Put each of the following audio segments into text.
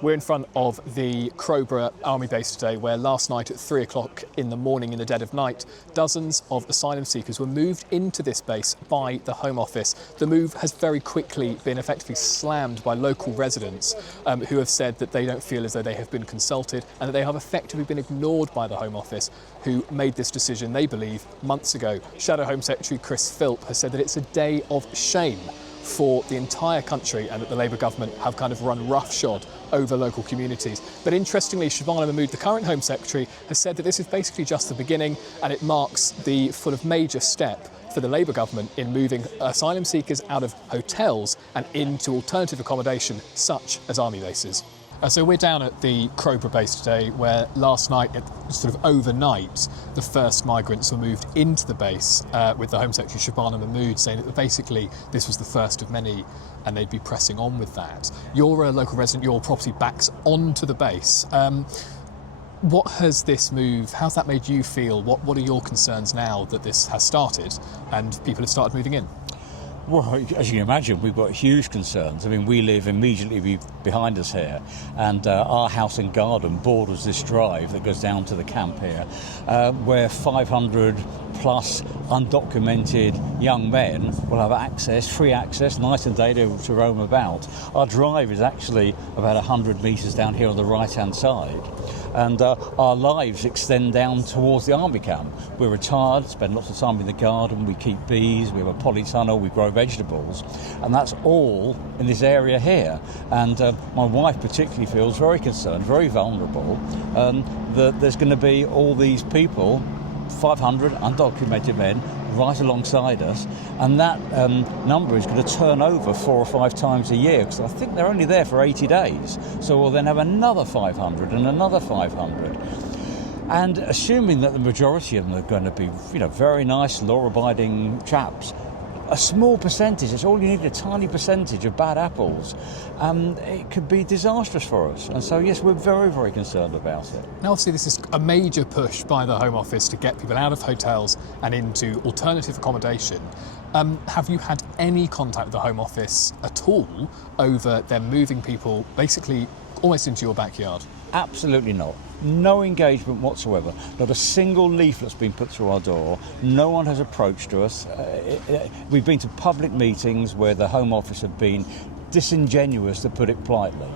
We're in front of the Crowborough Army base today, where last night at 3 o'clock in the morning, in the dead of night, dozens of asylum seekers were moved into this base by the Home Office. The move has very quickly been effectively slammed by local residents who have said that they don't feel as though they have been consulted and that they have effectively been ignored by the Home Office, who made this decision, they believe, months ago. Shadow Home Secretary Chris Philp has said that it's a day of shame for the entire country and that the Labour government have kind of run roughshod over local communities. But interestingly, Shabana Mahmood, the current Home Secretary, has said that this is basically just the beginning and it marks the sort of major step for the Labour government in moving asylum seekers out of hotels and into alternative accommodation such as army bases. So we're down at the Crowborough base today, where last night, sort of overnight, the first migrants were moved into the base with the Home Secretary Shabana Mahmood saying that basically this was the first of many and they'd be pressing on with that. You're a local resident, your property backs onto the base. What has this move, how's that made you feel? What are your concerns now that this has started and people have started moving in? Well, as you can imagine, we've got huge concerns. I mean, we live immediately behind us here, and our house and garden borders this drive that goes down to the camp here, where 500 plus undocumented young men will have access, free access, night and day to roam about. Our drive is actually about 100 metres down here on the right-hand side. And our lives extend down towards the army camp. We're retired, spend lots of time in the garden, we keep bees, we have a polytunnel, we grow vegetables, and that's all in this area here. And my wife particularly feels very concerned, very vulnerable, that there's going to be all these people, 500 undocumented men, right alongside us, and that number is going to turn over 4 or 5 times a year, because I think they're only there for 80 days. So we'll then have another 500 and another 500. And assuming that the majority of them are going to be, very nice, law-abiding chaps, a small percentage, it's all you need, a tiny percentage of bad apples, it could be disastrous for us. And so, yes, we're very, very concerned about it. Now, obviously, this is a major push by the Home Office to get people out of hotels and into alternative accommodation. Have you had any contact with the Home Office at all over them moving people basically almost into your backyard? Absolutely not. No engagement whatsoever. Not a single leaflet's been put through our door. No one has approached us. We've been to public meetings where the Home Office have been disingenuous, to put it politely.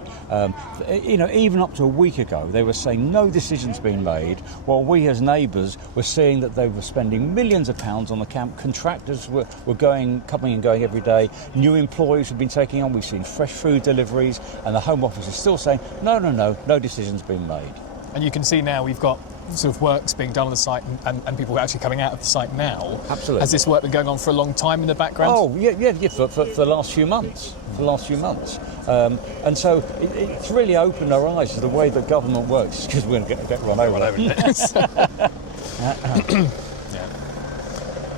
Even up to a week ago, they were saying no decision's been made, while we as neighbours were seeing that they were spending millions of pounds on the camp. Contractors were coming and going every day. New employees have been taking on. We've seen fresh food deliveries, and the Home Office is still saying no decision's been made. And you can see now we've got sort of works being done on the site and people actually coming out of the site now. Absolutely. Has this work been going on for a long time in the background? Oh, yeah, for the last few months. And so it's really opened our eyes to the way that government works, because we're going to get run over.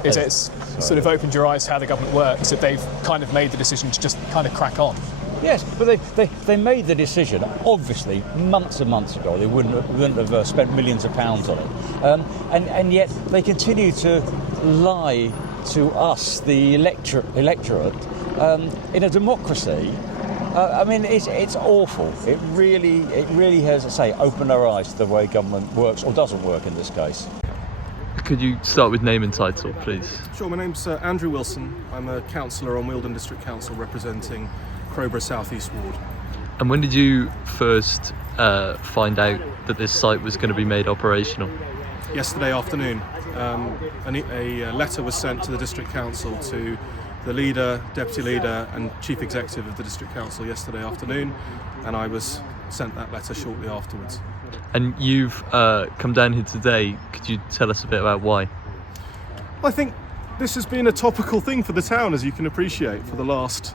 It's sort of opened your eyes to how the government works, that they've kind of made the decision to just kind of crack on. Yes, but they made the decision, obviously, months and months ago. They wouldn't have spent millions of pounds on it. And yet they continue to lie to us, the electorate, in a democracy. It's awful. It really has, as I say, opened our eyes to the way government works, or doesn't work in this case. Could you start with name and title, please? Sure, my name's Andrew Wilson. I'm a councillor on Wealden District Council representing Crowborough South East Ward. And when did you first find out that this site was going to be made operational? Yesterday afternoon. A letter was sent to the District Council, to the leader, deputy leader and chief executive of the District Council yesterday afternoon, and I was sent that letter shortly afterwards. And you've come down here today. Could you tell us a bit about why? I think this has been a topical thing for the town, as you can appreciate, for the last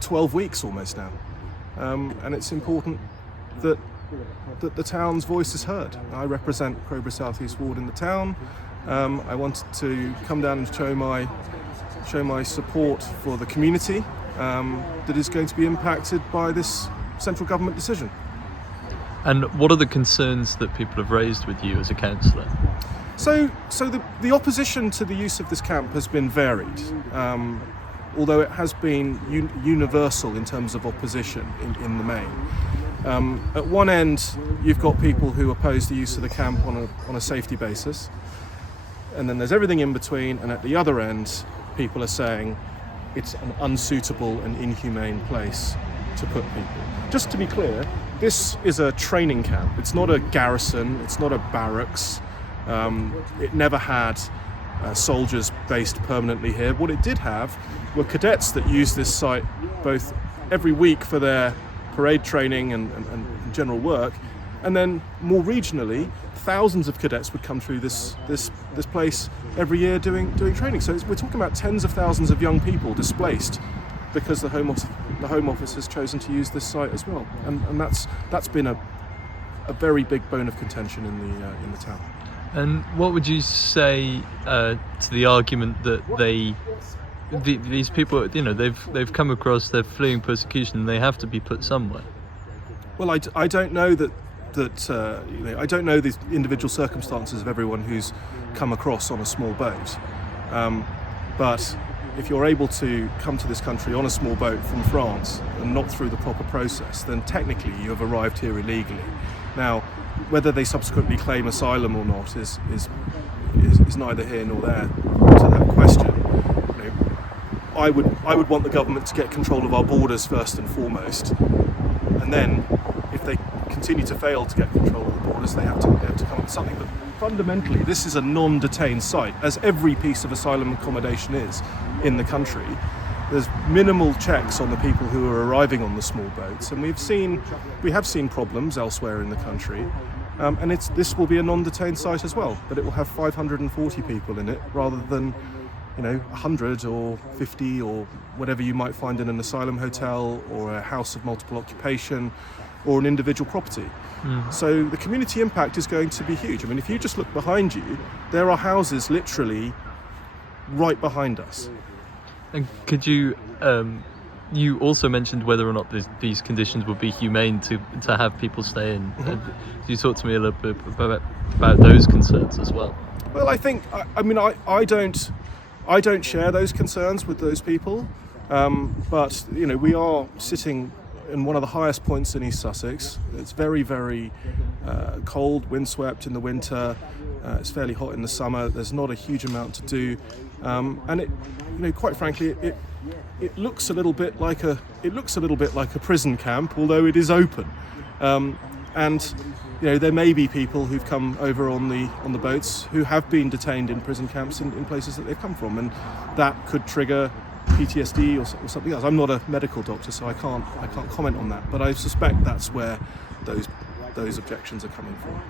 12 weeks almost now. And it's important that the town's voice is heard. I represent Crowborough South East Ward in the town. I wanted to come down and show my support for the community that is going to be impacted by this central government decision. And what are the concerns that people have raised with you as a councillor? So the opposition to the use of this camp has been varied. although it has been universal in terms of opposition in the main. At one end, you've got people who oppose the use of the camp on a safety basis, and then there's everything in between, and at the other end, people are saying it's an unsuitable and inhumane place to put people. Just to be clear, this is a training camp. It's not a garrison, it's not a barracks. It never had soldiers based permanently here. What it did have were cadets that used this site both every week for their parade training and general work, and then more regionally, thousands of cadets would come through this place every year doing training. So we're talking about tens of thousands of young people displaced because the Home Office has chosen to use this site as well, and that's been a very big bone of contention in the town. And what would you say to the argument that these people, they've come across, they're fleeing persecution, and they have to be put somewhere? Well, I don't know that I don't know the individual circumstances of everyone who's come across on a small boat, but if you're able to come to this country on a small boat from France and not through the proper process, then technically you have arrived here illegally. Now, whether they subsequently claim asylum or not is neither here nor there to that question. I would want the government to get control of our borders first and foremost, and then if they continue to fail to get control of the borders, they have to come up with something. But fundamentally, this is a non-detained site, as every piece of asylum accommodation is in the country. There's minimal checks on the people who are arriving on the small boats, and we have seen problems elsewhere in the country. And this will be a non-detained site as well, but it will have 540 people in it rather than 100 or 50 or whatever you might find in an asylum hotel or a house of multiple occupation or an individual property. So the community impact is going to be huge. I mean, if you just look behind you, there are houses literally right behind us. And could you you also mentioned whether or not these conditions would be humane to have people stay in. Could you talk to me a little bit about those concerns as well? Well, I think I don't share those concerns with those people, but we are sitting in one of the highest points in East Sussex. It's very, very cold, windswept in the winter. It's fairly hot in the summer. There's not a huge amount to do, and quite frankly, it looks a little bit like a prison camp, although it is open. And there may be people who've come over on the boats who have been detained in prison camps in places that they've come from, and that could trigger PTSD or something else. I'm not a medical doctor, so I can't comment on that, but I suspect that's where those objections are coming from.